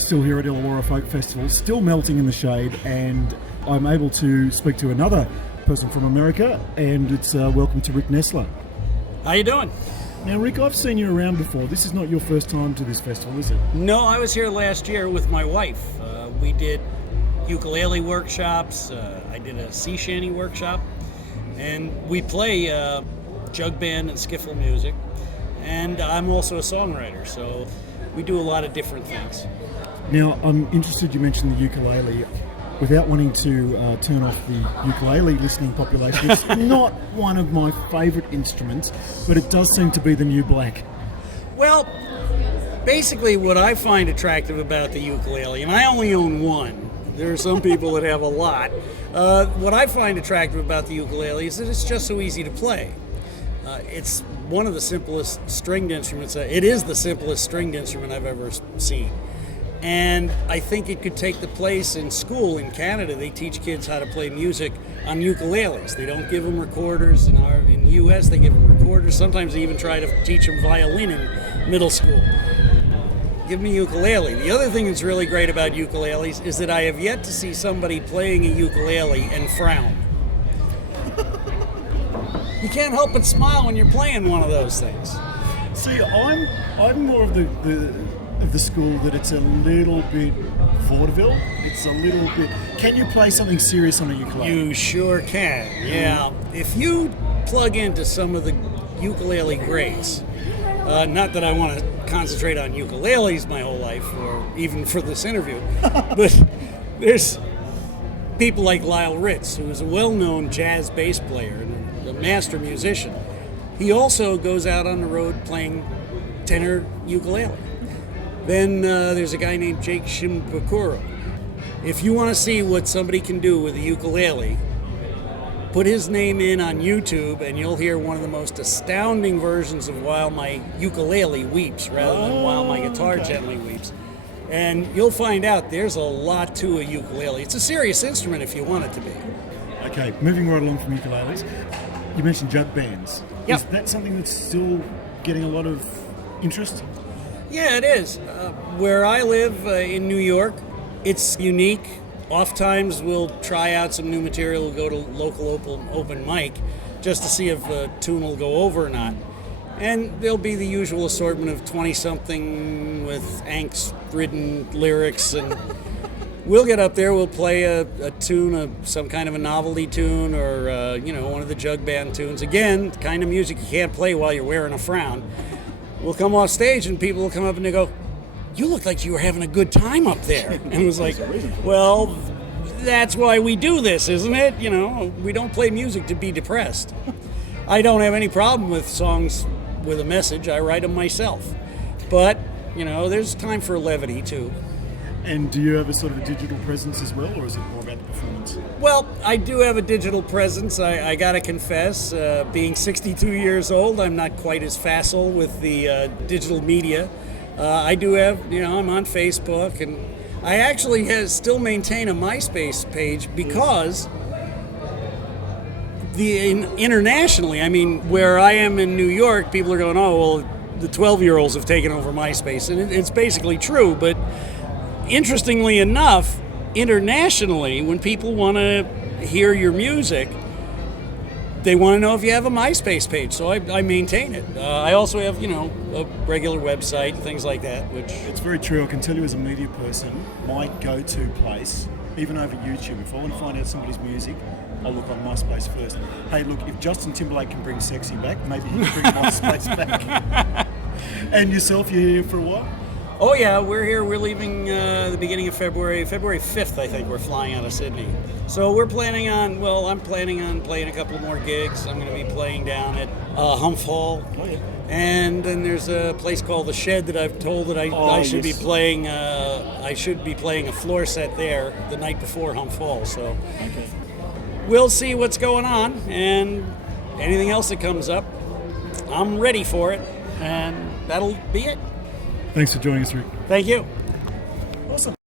still here at Illawarra Folk Festival, still melting in the shade, and I'm able to speak to another person from America, and it's welcome to Rick Nestler. How you doing? Now, Rick, I've seen you around before. This is not your first time to this festival, is it? No, I was here last year with my wife. We did ukulele workshops. I did a sea shanty workshop, and we play jug band and skiffle music. And I'm also a songwriter, so we do a lot of different things. Now, I'm interested, you mentioned the ukulele. Without wanting to turn off the ukulele listening population, it's not one of my favourite instruments, but it does seem to be the new black. Well, basically what I find attractive about the ukulele, and I only own one, there are some people that have a lot, what I find attractive about the ukulele is that it's just so easy to play. It's one of the simplest stringed instruments. It is the simplest stringed instrument I've ever seen. And I think it could take the place in school in Canada. They teach kids how to play music on ukuleles. They don't give them recorders. In the U.S., they give them recorders. Sometimes they even try to teach them violin in middle school. Give me ukulele. The other thing that's really great about ukuleles is that I have yet to see somebody playing a ukulele and frown. You can't help but smile when you're playing one of those things. See, I'm more of the school that it's a little bit vaudeville. It's a little bit. Can you play something serious on a ukulele? You sure can. Yeah. If you plug into some of the ukulele greats, not that I want to concentrate on ukuleles my whole life, or even for this interview, but there's people like Lyle Ritz, who is a well-known jazz bass player and a master musician. He also goes out on the road playing tenor ukulele. Then there's a guy named Jake Shimbakura. If you want to see what somebody can do with a ukulele, put his name in on YouTube and you'll hear one of the most astounding versions of While My Ukulele Weeps rather than While My Guitar Gently Weeps. And you'll find out there's a lot to a ukulele. It's a serious instrument if you want it to be. Okay, moving right along from ukuleles, you mentioned jug bands. Yep. Is that something that's still getting a lot of interest? Yeah, it is. Where I live in New York, it's unique. Oftentimes we'll try out some new material, we'll go to local open mic just to see if a tune will go over or not. And there'll be the usual assortment of 20-something with angst-ridden lyrics, and we'll get up there, we'll play a tune, some kind of a novelty tune, or one of the jug band tunes. Again, the kind of music you can't play while you're wearing a frown. We'll come off stage and people will come up and they go, "You look like you were having a good time up there." And it was like, well, that's why we do this, isn't it? You know, we don't play music to be depressed. I don't have any problem with songs with a message. I write them myself. But, there's time for levity too. And do you have a sort of a digital presence as well, or is it more about the performance? Well, I do have a digital presence. I gotta confess, being 62 years old, I'm not quite as facile with the digital media. I do have, I'm on Facebook, and I actually still maintain a MySpace page because internationally, where I am in New York, people are going, "Oh, well, the 12-year-olds have taken over MySpace," and it's basically true, but interestingly enough, internationally, when people want to hear your music, they want to know if you have a MySpace page, so I maintain it. I also have, a regular website, things like that, which... It's very true. I can tell you as a media person, my go-to place, even over YouTube, if I want to find out somebody's music, I'll look on MySpace first. Hey, look, if Justin Timberlake can bring sexy back, maybe he can bring MySpace back. And yourself, you're here for a while? Oh yeah, we're here. We're leaving the beginning of February 5th, I think. We're flying out of Sydney. So I'm planning on playing a couple more gigs. I'm going to be playing down at Humph Hall. Oh, yeah. And then there's a place called The Shed that I've told that I should be playing. I should be playing a floor set there the night before Humph Hall. So we'll see what's going on, and anything else that comes up, I'm ready for it, and that'll be it. Thanks for joining us, Rick. Thank you. Awesome.